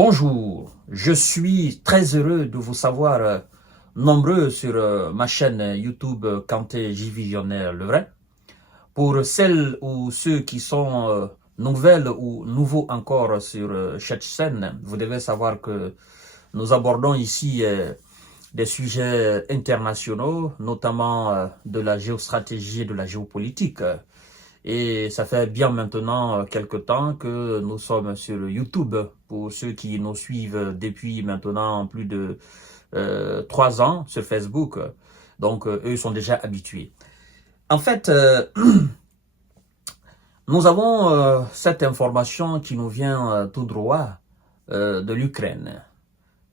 Bonjour, je suis très heureux de vous savoir nombreux sur ma chaîne YouTube Kanté J Visionnaire Le Vrai. Pour celles ou ceux qui sont nouvelles ou nouveaux encore sur cette chaîne, vous devez savoir que nous abordons ici des sujets internationaux, notamment de la géostratégie et de la géopolitique. Et ça fait bien maintenant quelque temps que nous sommes sur YouTube. Pour ceux qui nous suivent depuis maintenant plus de 3 ans sur Facebook, donc eux sont déjà habitués. En fait, nous avons cette information qui nous vient tout droit de l'Ukraine.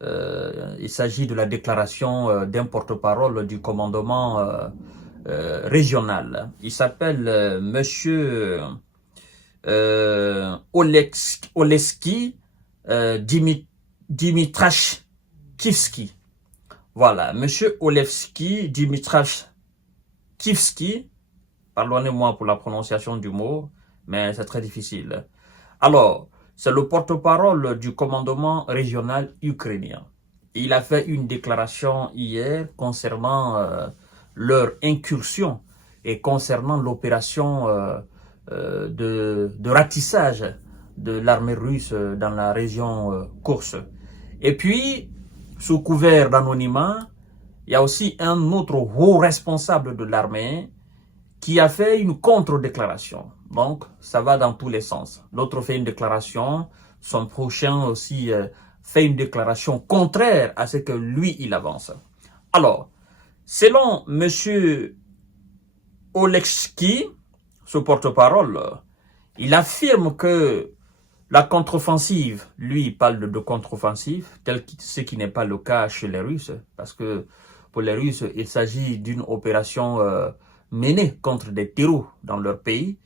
Il s'agit de la déclaration d'un porte-parole du commandement régional. Il s'appelle Monsieur Oleski Dimitrashkivski. Voilà, Monsieur Oleski Dimitrashkivski. Pardonnez-moi pour la prononciation du mot, mais c'est très difficile. Alors, c'est le porte-parole du commandement régional ukrainien. Il a fait une déclaration hier concernant leur incursion et concernant l'opération de ratissage de l'armée russe dans la région Kursk. Et puis, sous couvert d'anonymat, il y a aussi un autre haut responsable de l'armée qui a fait une contre-déclaration. Donc, ça va dans tous les sens. L'autre fait une déclaration, son prochain aussi fait une déclaration contraire à ce que lui, il avance. Alors, selon M. Oleski, ce porte-parole, il affirme que la contre-offensive, lui, il parle de contre-offensive, ce qui n'est pas le cas chez les Russes, parce que pour les Russes, il s'agit d'une opération menée contre des terreaux dans leur pays,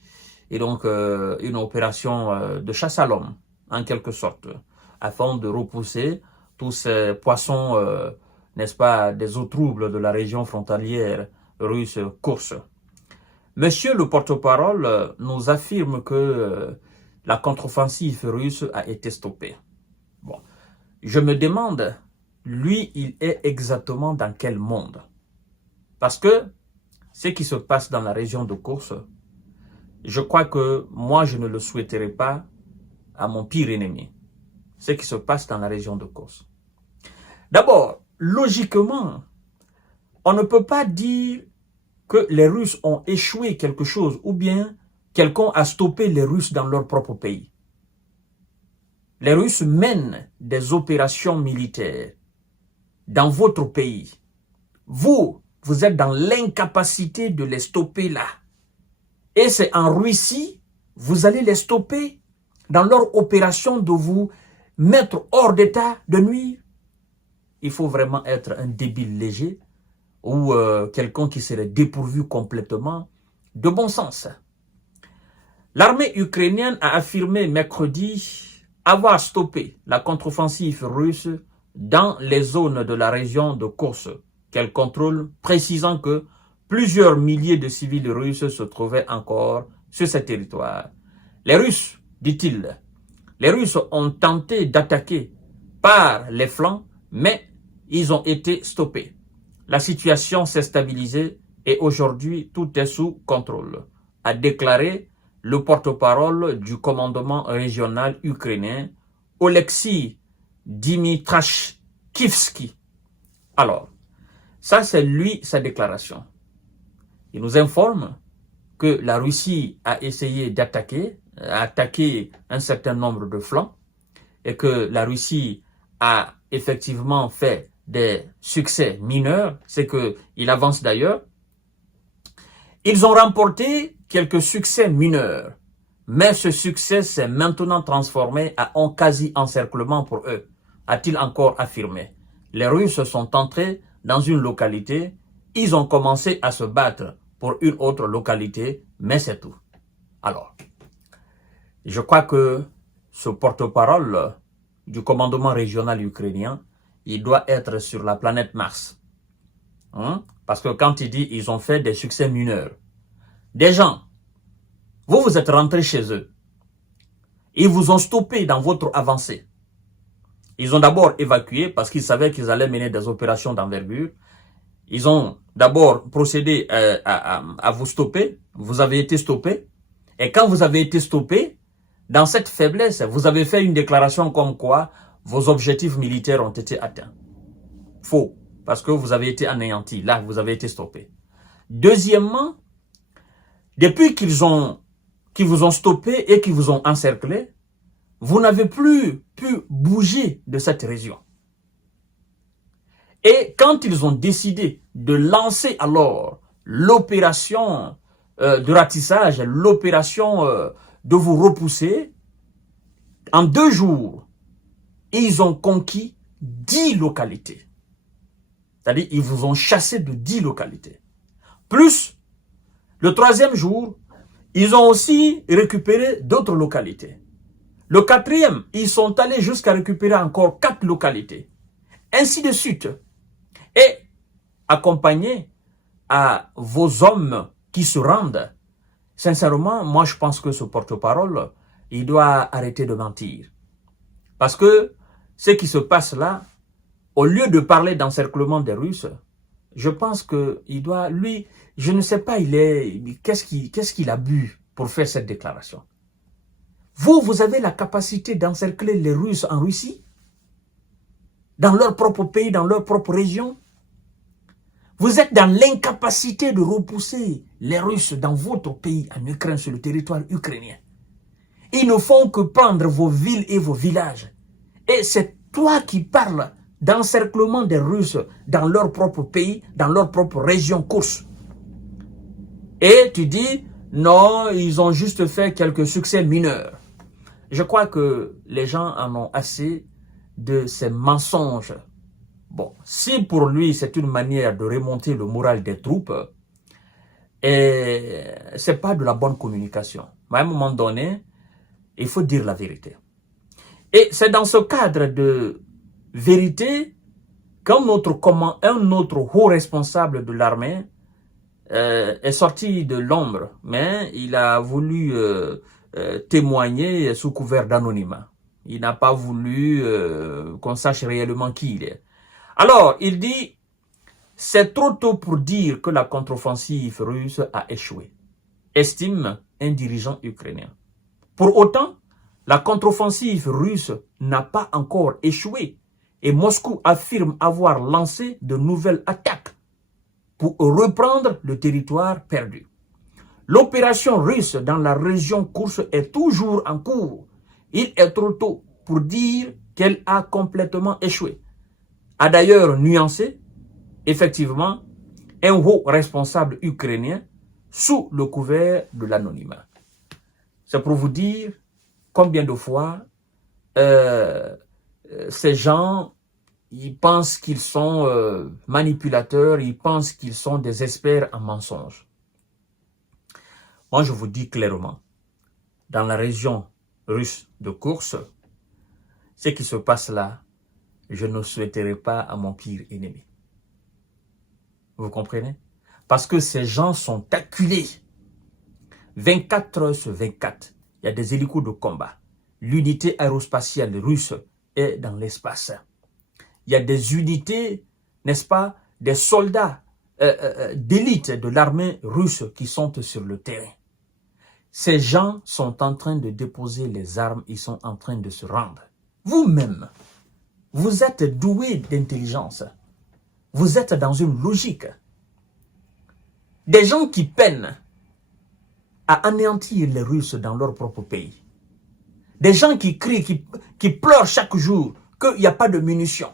et donc une opération de chasse à l'homme, en quelque sorte, afin de repousser tous ces poissons, n'est-ce pas, des eaux troubles de la région frontalière russe Kursk. Monsieur le porte-parole nous affirme que la contre-offensive russe a été stoppée. Bon, je me demande, lui, il est exactement dans quel monde? Parce que ce qui se passe dans la région de Kursk, je crois que moi, je ne le souhaiterais pas à mon pire ennemi. Ce qui se passe dans la région de Kursk. D'abord, logiquement, on ne peut pas dire que les Russes ont échoué quelque chose ou bien quelqu'un a stoppé les Russes dans leur propre pays. Les Russes mènent des opérations militaires dans votre pays. Vous êtes dans l'incapacité de les stopper là. Et c'est en Russie, vous allez les stopper dans leur opération de vous mettre hors d'état de nuire. Il faut vraiment être un débile léger ou quelqu'un qui serait dépourvu complètement de bon sens. L'armée ukrainienne a affirmé mercredi avoir stoppé la contre-offensive russe dans les zones de la région de Kursk qu'elle contrôle, précisant que plusieurs milliers de civils russes se trouvaient encore sur ce territoire. Les Russes, dit-il, les Russes ont tenté d'attaquer par les flancs, mais ils ont été stoppés. La situation s'est stabilisée et aujourd'hui tout est sous contrôle, a déclaré le porte-parole du commandement régional ukrainien, Oleksiy Dimitrashkivski. Alors, ça c'est lui sa déclaration. Il nous informe que la Russie a essayé d'attaquer, a attaqué un certain nombre de flancs et que la Russie a effectivement fait des succès mineurs, c'est qu'il avance d'ailleurs. Ils ont remporté quelques succès mineurs, mais ce succès s'est maintenant transformé à un quasi-encerclement pour eux, a-t-il encore affirmé. Les Russes sont entrés dans une localité, ils ont commencé à se battre pour une autre localité, mais c'est tout. Alors, je crois que ce porte-parole du commandement régional ukrainien, il doit être sur la planète Mars. Parce que quand il dit ils ont fait des succès mineurs, des gens, vous êtes rentrés chez eux, ils vous ont stoppé dans votre avancée. Ils ont d'abord évacué parce qu'ils savaient qu'ils allaient mener des opérations d'envergure. Ils ont d'abord procédé à vous stopper. Vous avez été stoppé. Et quand vous avez été stoppé, dans cette faiblesse, vous avez fait une déclaration comme quoi vos objectifs militaires ont été atteints. Faux, parce que vous avez été anéanti. Là, vous avez été stoppé. Deuxièmement, depuis qu'ils vous ont stoppé et qu'ils vous ont encerclé, vous n'avez plus pu bouger de cette région. Et quand ils ont décidé de lancer alors l'opération de ratissage, l'opération de vous repousser, en 2 jours, ils ont conquis 10 localités. C'est-à-dire, ils vous ont chassé de 10 localités. Plus, le 3e jour, ils ont aussi récupéré d'autres localités. Le 4e, ils sont allés jusqu'à récupérer encore 4 localités. Ainsi de suite. Et accompagné à vos hommes qui se rendent. Sincèrement, moi je pense que ce porte-parole, il doit arrêter de mentir. Parce que ce qui se passe là, au lieu de parler d'encerclement des Russes, je pense que il doit, lui, je ne sais pas, qu'est-ce qu'il a bu pour faire cette déclaration. Vous avez la capacité d'encercler les Russes en Russie, dans leur propre pays, dans leur propre région. Vous êtes dans l'incapacité de repousser les Russes dans votre pays, en Ukraine, sur le territoire ukrainien. Ils ne font que prendre vos villes et vos villages. Et c'est toi qui parles d'encerclement des Russes dans leur propre pays, dans leur propre région course. Et tu dis, non, ils ont juste fait quelques succès mineurs. Je crois que les gens en ont assez de ces mensonges. Bon, si pour lui c'est une manière de remonter le moral des troupes, et c'est pas de la bonne communication. Mais à un moment donné, il faut dire la vérité. Et c'est dans ce cadre de vérité qu'un autre haut responsable de l'armée est sorti de l'ombre, mais il a voulu témoigner sous couvert d'anonymat. Il n'a pas voulu qu'on sache réellement qui il est. Alors, il dit, c'est trop tôt pour dire que la contre-offensive russe a échoué, estime un dirigeant ukrainien. Pour autant, la contre-offensive russe n'a pas encore échoué et Moscou affirme avoir lancé de nouvelles attaques pour reprendre le territoire perdu. L'opération russe dans la région Koursk est toujours en cours. Il est trop tôt pour dire qu'elle a complètement échoué. A d'ailleurs nuancé, effectivement, un haut responsable ukrainien sous le couvert de l'anonymat. C'est pour vous dire combien de fois ces gens, ils pensent qu'ils sont manipulateurs, ils pensent qu'ils sont des experts en mensonges. Moi, je vous dis clairement, dans la région russe de Koursk, ce qui se passe là, je ne souhaiterais pas à mon pire ennemi. Vous comprenez? Parce que ces gens sont acculés. 24 heures sur 24, il y a des hélicos de combat. L'unité aérospatiale russe est dans l'espace. Il y a des unités, n'est-ce pas, des soldats d'élite de l'armée russe qui sont sur le terrain. Ces gens sont en train de déposer les armes, ils sont en train de se rendre. Vous-même, vous êtes doué d'intelligence. Vous êtes dans une logique. Des gens qui peinent à anéantir les Russes dans leur propre pays. Des gens qui crient, qui pleurent chaque jour qu'il n'y a pas de munitions,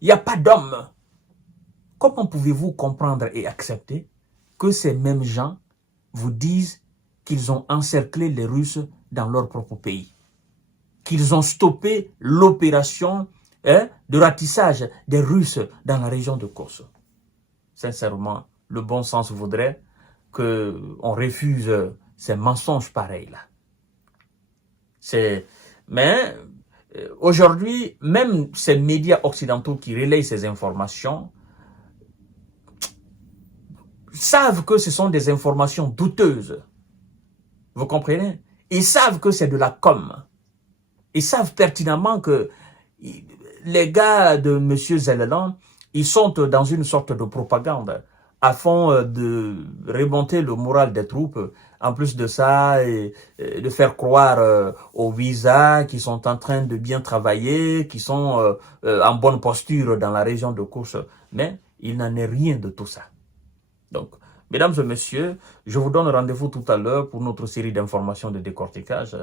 il n'y a pas d'hommes. Comment pouvez-vous comprendre et accepter que ces mêmes gens vous disent qu'ils ont encerclé les Russes dans leur propre pays, qu'ils ont stoppé l'opération de ratissage des Russes dans la région de Koursk? Sincèrement, le bon sens voudrait qu'on refuse ces mensonges pareils-là. Mais aujourd'hui, même ces médias occidentaux qui relayent ces informations savent que ce sont des informations douteuses. Vous comprenez? Ils savent que c'est de la com. Ils savent pertinemment que les gars de M. Zelleland, ils sont dans une sorte de propagande afin de remonter le moral des troupes. En plus de ça, de faire croire aux visas qui sont en train de bien travailler, qui sont en bonne posture dans la région de course. Mais il n'en est rien de tout ça. Donc, mesdames et messieurs, je vous donne rendez-vous tout à l'heure pour notre série d'informations de décortiquage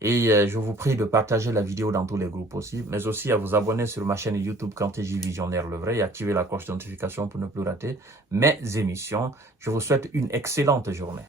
et je vous prie de partager la vidéo dans tous les groupes aussi, mais aussi à vous abonner sur ma chaîne YouTube Kanteji Visionnaire Le Vrai et activer la cloche de notification pour ne plus rater mes émissions. Je vous souhaite une excellente journée.